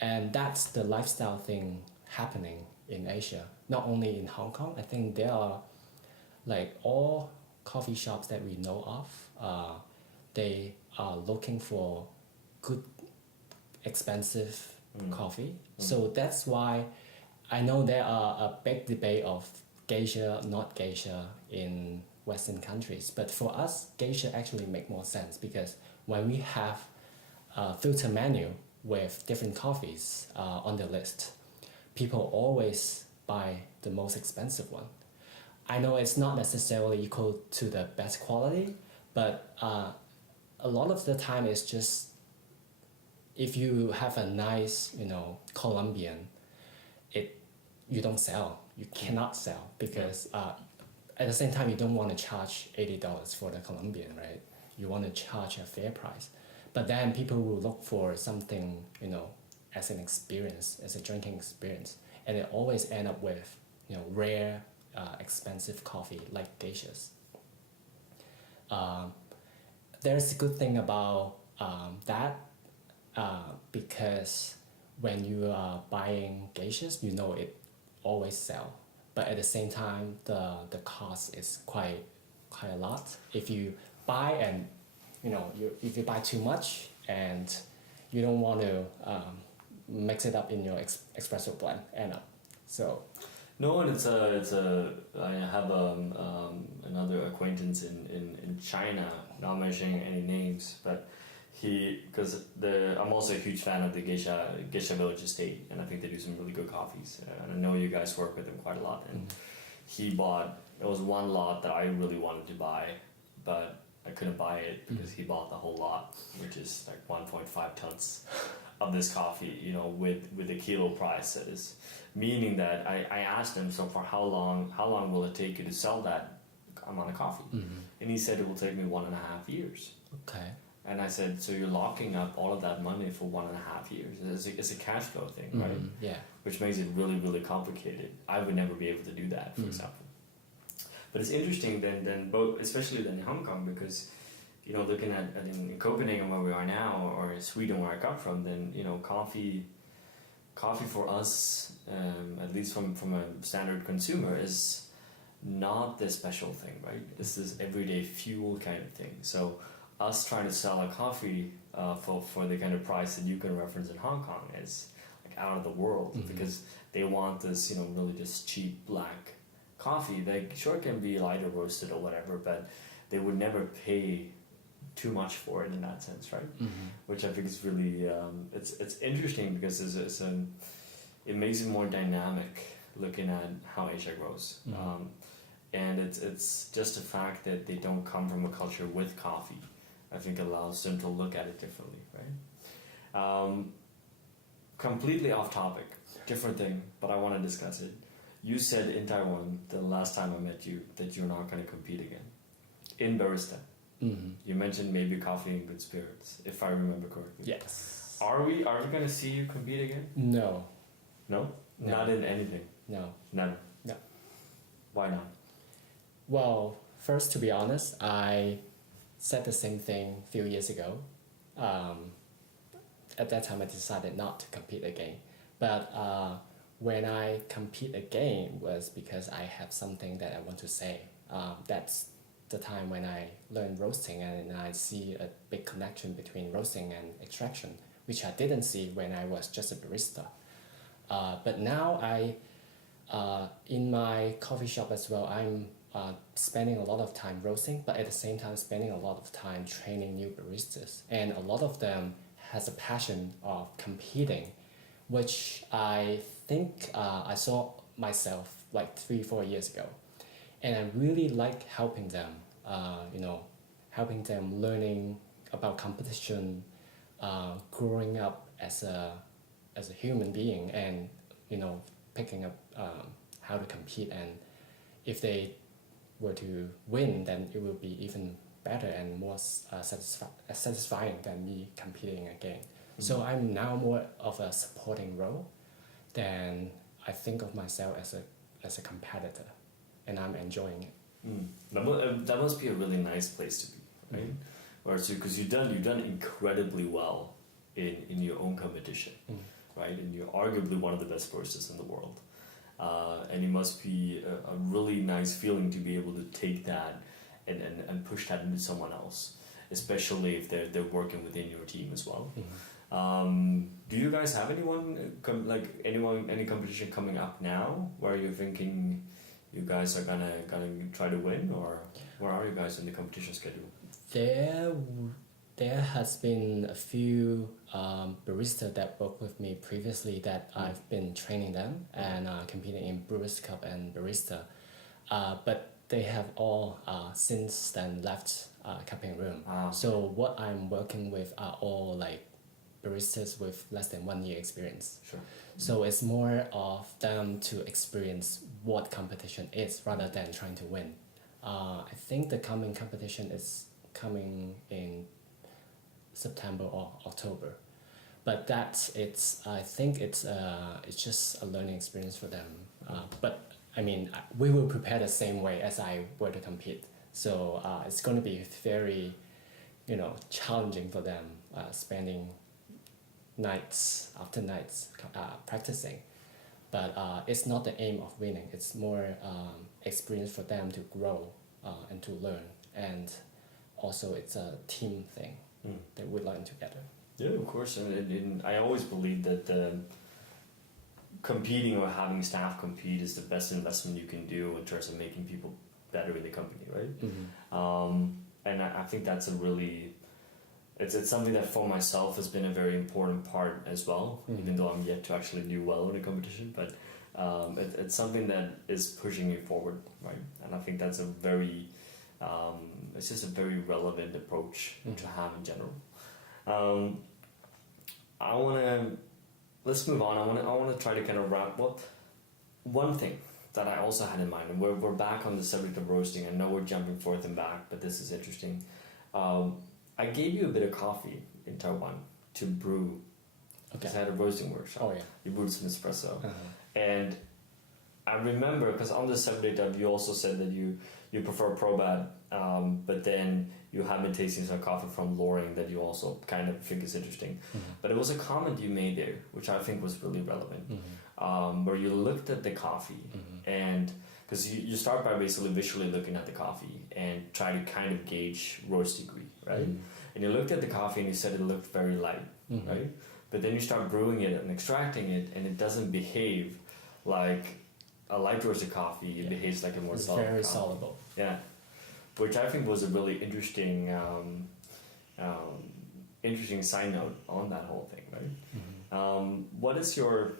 And that's the lifestyle thing happening in Asia, not only in Hong Kong. I think there are, like, all coffee shops that we know of, they are looking for good, expensive coffee. So that's why I know there are a big debate of geisha, not geisha in Western countries. But for us, geisha actually make more sense, because when we have a filter menu with different coffees on the list, people always buy the most expensive one. I know it's not necessarily equal to the best quality, but a lot of the time it's just, if you have a nice, Colombian, you don't sell. You cannot sell, because at the same time, you don't want to charge $80 for the Colombian, right? You want to charge a fair price. But then people will look for something, as an experience, as a drinking experience. And it always end up with, rare, expensive coffee like geishas. There's a good thing about that, because when you are buying geishas, it always sell. But at the same time, the cost is quite a lot. If you buy and if you buy too much and you don't want to mix it up in your espresso blend, so. No, and I have another acquaintance in China, not mentioning any names, but because I'm also a huge fan of the Geisha Village Estate, and I think they do some really good coffees. And I know you guys work with them quite a lot. And it was one lot that I really wanted to buy, but I couldn't buy it because he bought the whole lot, which is like 1.5 tons of this coffee, with a kilo price. That is meaning that I asked him, so for how long will it take you to sell that amount of coffee? And he said it will take me 1.5 years. Okay. And I said, so you're locking up all of that money for 1.5 years. It's a cash flow thing, right? Yeah. Which makes it really, really complicated. I would never be able to do that, for example. But it's interesting then both, especially then in Hong Kong, because, looking at in Copenhagen where we are now, or Sweden where I come from, then, coffee for us, at least from a standard consumer, is not the special thing, right? It's this everyday fuel kind of thing. So us trying to sell a coffee for the kind of price that you can reference in Hong Kong is like out of the world, because they want this, really just cheap black coffee that sure can be lighter roasted or whatever, but they would never pay too much for it in that sense, right? Which I think is really it's interesting, because it makes it more dynamic looking at how Asia grows. And it's just the fact that they don't come from a culture with coffee, I think allows them to look at it differently, right? Completely off topic, different thing, but I want to discuss it. You said in Taiwan the last time I met you that you're not going to compete again in barista. You mentioned maybe coffee and good spirits, if I remember correctly. Yes. Are we going to see you compete again? No. No? Not in anything? No. None? No. Why not? Well, first, to be honest, I said the same thing a few years ago. At that time, I decided not to compete again. But when I compete again was because I have something that I want to say. That's the time when I learned roasting, and I see a big connection between roasting and extraction, which I didn't see when I was just a barista. But now in my coffee shop as well, I'm spending a lot of time roasting, but at the same time spending a lot of time training new baristas. And a lot of them has a passion of competing, which I think I saw myself like 3-4 years ago. And I really like helping them, helping them learning about competition, growing up as a human being, and picking up how to compete. And if they were to win, then it will be even better and more satisfying than me competing again. So I'm now more of a supporting role than I think of myself as a competitor, and I'm enjoying it. That must be a really nice place to be, right? Because you've done incredibly well in your own competition, right? And you're arguably one of the best baristas in the world, and it must be a really nice feeling to be able to take that and push that into someone else, especially if they're working within your team as well. Do you guys have any competition coming up now where you're thinking you guys are gonna try to win, or where are you guys in the competition schedule? There has been a few baristas that worked with me previously that I've been training them and competing in Brewers Cup and Barista, but they have all since then left cupping room. So what I'm working with are all like baristas with less than 1 year experience. Sure. So it's more of them to experience what competition is rather than trying to win. I think the coming competition is coming in September or October, but I think it's just a learning experience for them. But I mean, we will prepare the same way as I were to compete. So it's going to be very, challenging for them, spending nights after nights practicing. But it's not the aim of winning. It's more experience for them to grow and to learn. And also it's a team thing that we learn together. Yeah, of course. And I always believe that competing or having staff compete is the best investment you can do in terms of making people better in the company, right? And I think that's it's something that for myself has been a very important part as well, even though I'm yet to actually do well in a competition, but it's something that is pushing me forward, right? And I think that's it's just a very relevant approach to have in general. Let's move on. I want to try to kind of wrap up one thing that I also had in mind, and we're back on the subject of roasting. I know we're jumping forth and back, but this is interesting. I gave you a bit of coffee in Taiwan to brew. Because I had a roasting workshop. Oh, yeah. You brewed some espresso. And I remember, because on the subject of, you also said that you prefer Probat, but then you have been tasting some coffee from Loring that you also kind of think is interesting. But it was a comment you made there, which I think was really relevant, where you looked at the coffee, and because you start by basically visually looking at the coffee and try to kind of gauge roast degree, right? And you looked at the coffee and you said it looked very light, right? But then you start brewing it and extracting it, and it doesn't behave like a light roasted coffee. It behaves like a more solid very coffee. soluble. Yeah, which I think was a really interesting side note on that whole thing, right? What is your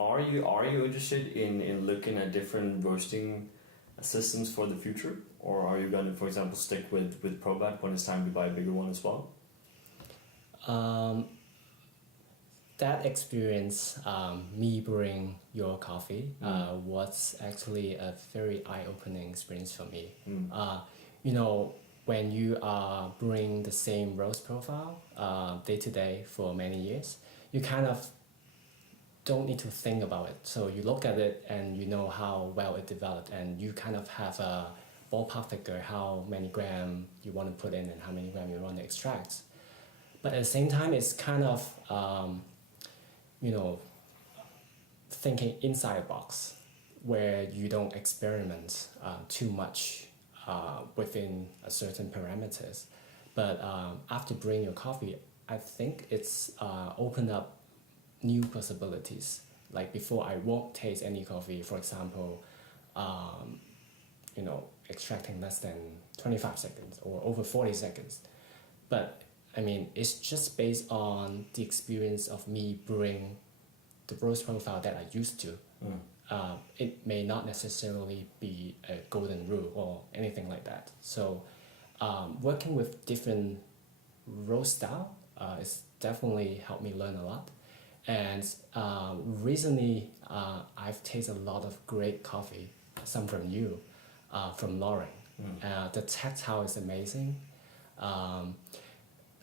are you interested in looking at different roasting systems for the future, or are you going to, for example, stick with Probat when it's time to buy a bigger one as well? that experience, me brewing your coffee, was actually a very eye-opening experience for me. You know, when you are brewing the same roast profile day to day for many years, you kind of don't need to think about it. So you look at it and you know how well it developed, and you kind of have a ballpark figure how many gram you want to put in and how many gram you want to extract. But at the same time, it's kind of, you know, thinking inside a box where you don't experiment too much within a certain parameters. But after brewing your coffee, I think it's opened up new possibilities. Like before, I won't taste any coffee, for example, you know, extracting less than 25 seconds or over 40 seconds. But I mean, it's just based on the experience of me brewing the roast profile that I used to. It may not necessarily be a golden rule or anything like that. So working with different roast style is definitely helped me learn a lot. And recently, I've tasted a lot of great coffee, some from you, from Lauren. The tactile is amazing.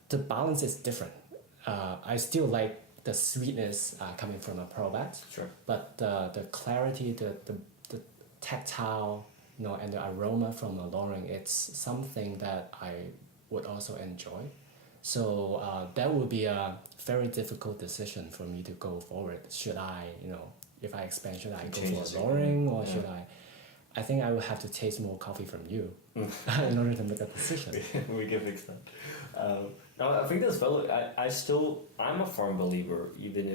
The balance is different. I still like the sweetness coming from a pro bat, Sure. but the clarity, the tactile, you know, and the aroma from a Lauren, it's something that I would also enjoy. So that would be a very difficult decision for me to go forward. Should I, you know, if I expand, should I go for a Lauren or should I think I would have to taste more coffee from you in order to make a decision. We can fix that. No, I think that's valid. I'm a firm believer, even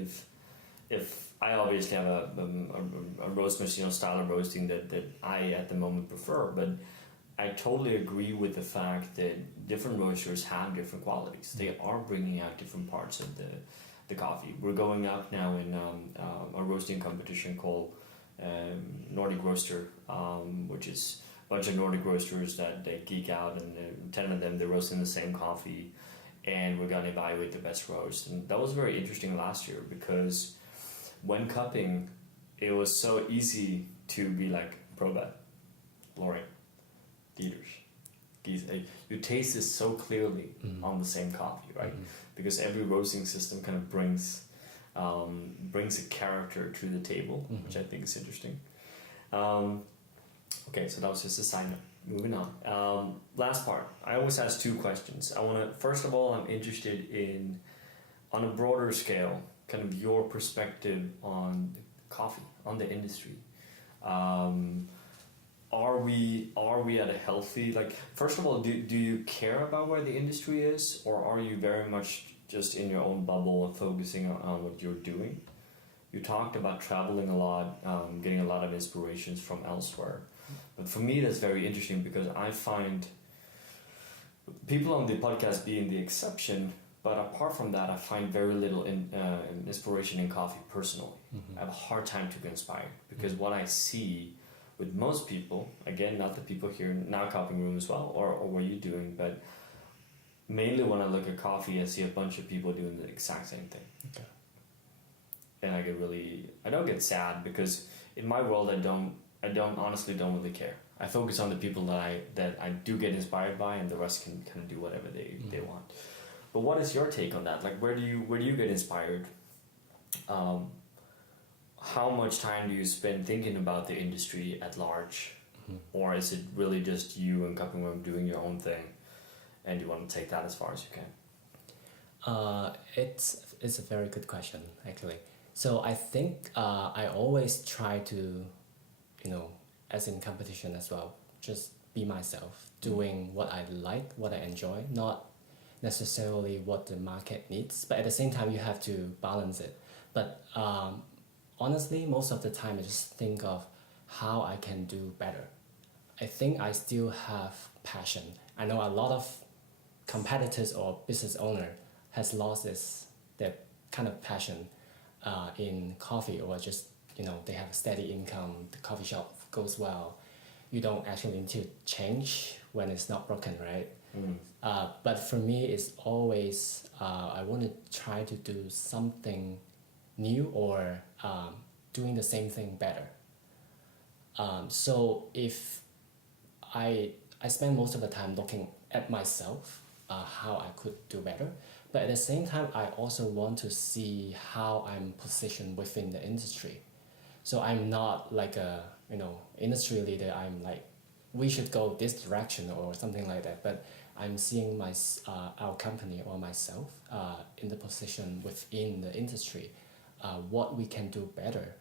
if I obviously have a roast machine style of roasting that I at the moment prefer, but I totally agree with the fact that different roasters have different qualities. They are bringing out different parts of the coffee. We're going up now in a roasting competition called Nordic Roaster, which is a bunch of Nordic roasters that they geek out, and 10 of them, they're roasting the same coffee, and we're going to evaluate the best roast. And that was very interesting last year, because when cupping, it was so easy to be like Probat, Lauren, Dieters. You taste this so clearly on the same coffee, right? Because every roasting system kind of brings a character to the table, which I think is interesting. Okay, so that was just a side note. Moving on. Last part. I always ask two questions. First of all, I'm interested in, on a broader scale, kind of your perspective on coffee, on the industry. Are we at a healthy, like, first of all, do you care about where the industry is, or are you very much just in your own bubble and focusing on what you're doing? You talked about traveling a lot, getting a lot of inspirations from elsewhere. But for me, that's very interesting, because I find people on the podcast being the exception, but apart from that, I find very little inspiration in coffee personally. I have a hard time to get inspired, because what I see with most people, again, not the people here now, Coffee Room as well, or what you're doing, but mainly when I look at coffee, I see a bunch of people doing the exact same thing. Okay. And I don't get sad, because in my world, I honestly don't really care. I focus on the people that I do get inspired by, and the rest can kind of do whatever they want. But what is your take on that? Like, where do you get inspired? How much time do you spend thinking about the industry at large? Or is it really just you and Cupping Room doing your own thing, and you want to take that as far as you can? It's a very good question, actually. So I think I always try to, you know, as in competition as well, just be myself, doing what I like, what I enjoy, not necessarily what the market needs, but at the same time you have to balance it. But honestly, most of the time I just think of how I can do better. I think I still have passion. I know a lot of competitors or business owner has lost their kind of passion in coffee, or just, you know, they have a steady income, the coffee shop goes well. You don't actually need to change when it's not broken, right? But for me, it's always I want to try to do something new or doing the same thing better. So if I spend most of the time looking at myself, how I could do better, but at the same time I also want to see how I'm positioned within the industry. So I'm not like a industry leader. I'm like, we should go this direction or something like that. But I'm seeing our company or myself in the position within the industry, what we can do better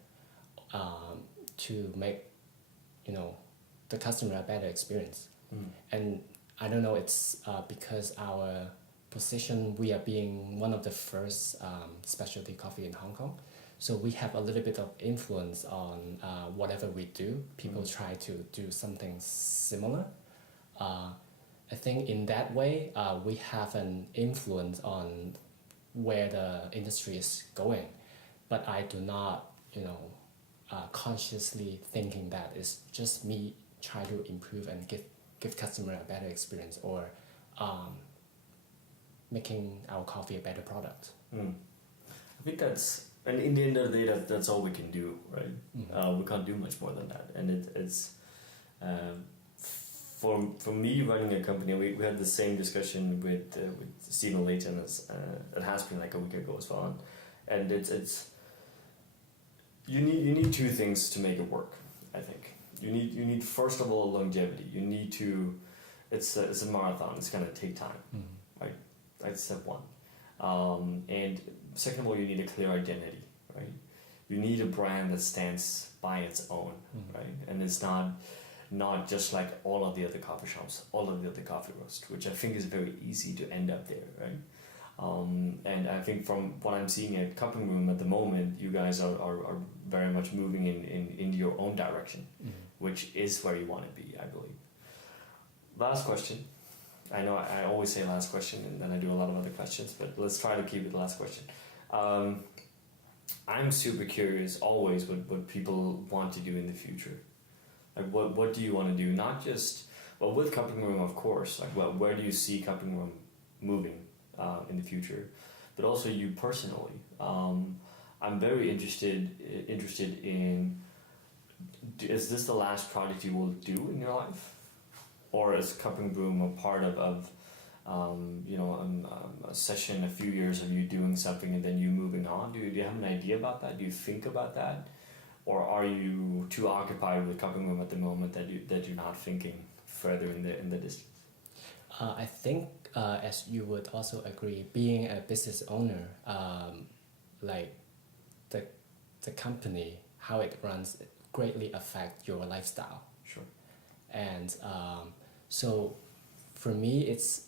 to make the customer a better experience. And I don't know, it's because our position, we are being one of the first specialty coffee in Hong Kong. So we have a little bit of influence on whatever we do. People try to do something similar. I think in that way, we have an influence on where the industry is going. But I do not, consciously thinking that it's just me try to improve and give customer a better experience or making our coffee a better product. I think that's, and in the end of the day, that's all we can do, right? We can't do much more than that. And it's for me running a company, we had the same discussion with Stephen Layton. It has been like a week ago as well, and it's you need two things to make it work. I think you need first of all longevity. You need to, it's a marathon. It's gonna take time, right? That's step one. And second of all, you need a clear identity, right? You need a brand that stands by its own, right? And it's not just like all of the other coffee shops, all of the other coffee roasts, which I think is very easy to end up there, right? And I think from what I'm seeing at Cupping Room at the moment, you guys are very much moving in your own direction, which is where you want to be, I believe. Last question. I know I always say last question and then I do a lot of other questions, but let's try to keep it the last question. I'm super curious always what people want to do in the future. Like what do you want to do? Not just, well, with Cupping Room, of course, like where do you see Cupping Room moving in the future? But also you personally. I'm very interested in, is this the last project you will do in your life? Or is Cupping Room a part of a session, a few years of you doing something and then you moving on? Do you have an idea about that? Do you think about that? Or are you too occupied with Cupping Room at the moment that you're not thinking further in the distance? I think, as you would also agree, being a business owner, like the company, how it runs, greatly affect your lifestyle. Sure. And so for me, it's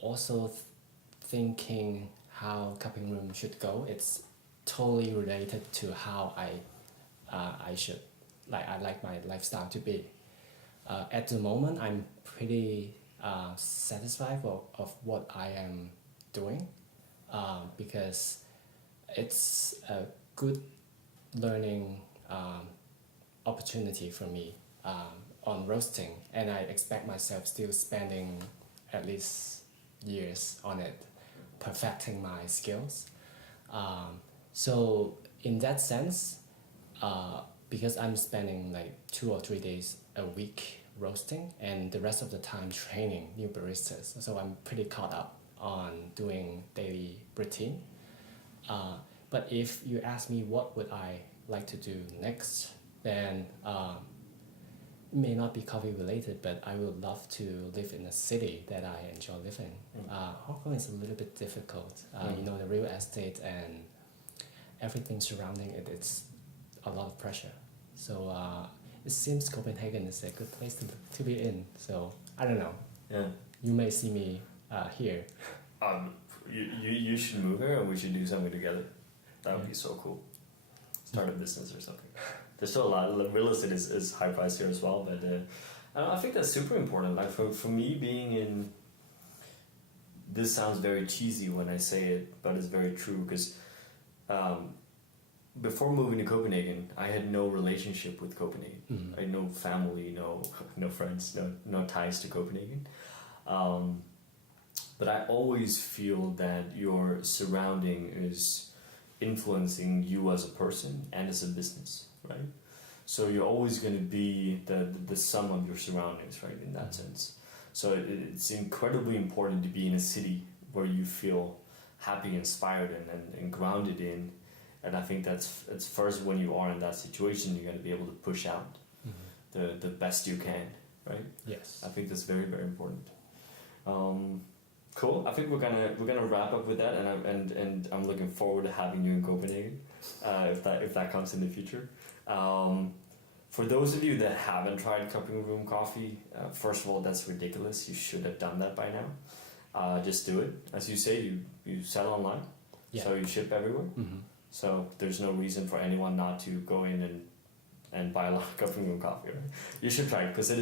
also thinking how Cupping Room should go. It's totally related to how I like my lifestyle to be. At the moment, I'm pretty satisfied of what I am doing because it's a good learning opportunity for me on roasting, and I expect myself still spending at least years on it, perfecting my skills. So in that sense, because I'm spending like 2 or 3 days a week roasting and the rest of the time training new baristas, so I'm pretty caught up on doing daily routine. But if you ask me what would I like to do next, then it may not be coffee related, but I would love to live in a city that I enjoy living. Hong Kong is a little bit difficult. The real estate and everything surrounding it, it's a lot of pressure. So it seems Copenhagen is a good place to be in. So I don't know. Yeah. You may see me here. You should move here and we should do something together. That would be so cool. Start a business or something. There's still a lot. Real estate is high price here as well, but I think that's super important. Like for me, being in. This sounds very cheesy when I say it, but it's very true because before moving to Copenhagen, I had no relationship with Copenhagen. Mm-hmm. I had no family, no friends, no ties to Copenhagen. But I always feel that your surrounding influencing you as a person and as a business, right? So you're always going to be the sum of your surroundings, right? In that sense. So it's incredibly important to be in a city where you feel happy, inspired, and grounded in. And I think it's first when you are in that situation, you're going to be able to push out the best you can, right? Yes. I think that's very, very important. Cool. I think we're gonna wrap up with that, and I'm looking forward to having you in Copenhagen, if that comes in the future. For those of you that haven't tried cupping room coffee, first of all, that's ridiculous. You should have done that by now. Just do it. As you say, you sell online, so you ship everywhere. So there's no reason for anyone not to go in and buy a lot of cupping room coffee. Right? You should try it because it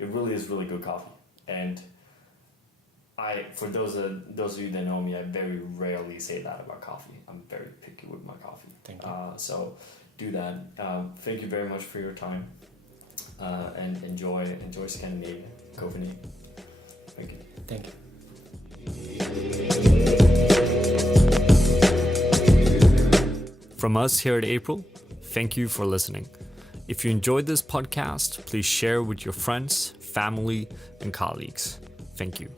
really is really good coffee. And for those of you that know me, I very rarely say that about coffee. I'm very picky with my coffee. Thank you. So do that. Thank you very much for your time, and enjoy Scandinavia, Copenhagen. Thank you. Thank you. From us here at April, thank you for listening. If you enjoyed this podcast, please share with your friends, family, and colleagues. Thank you.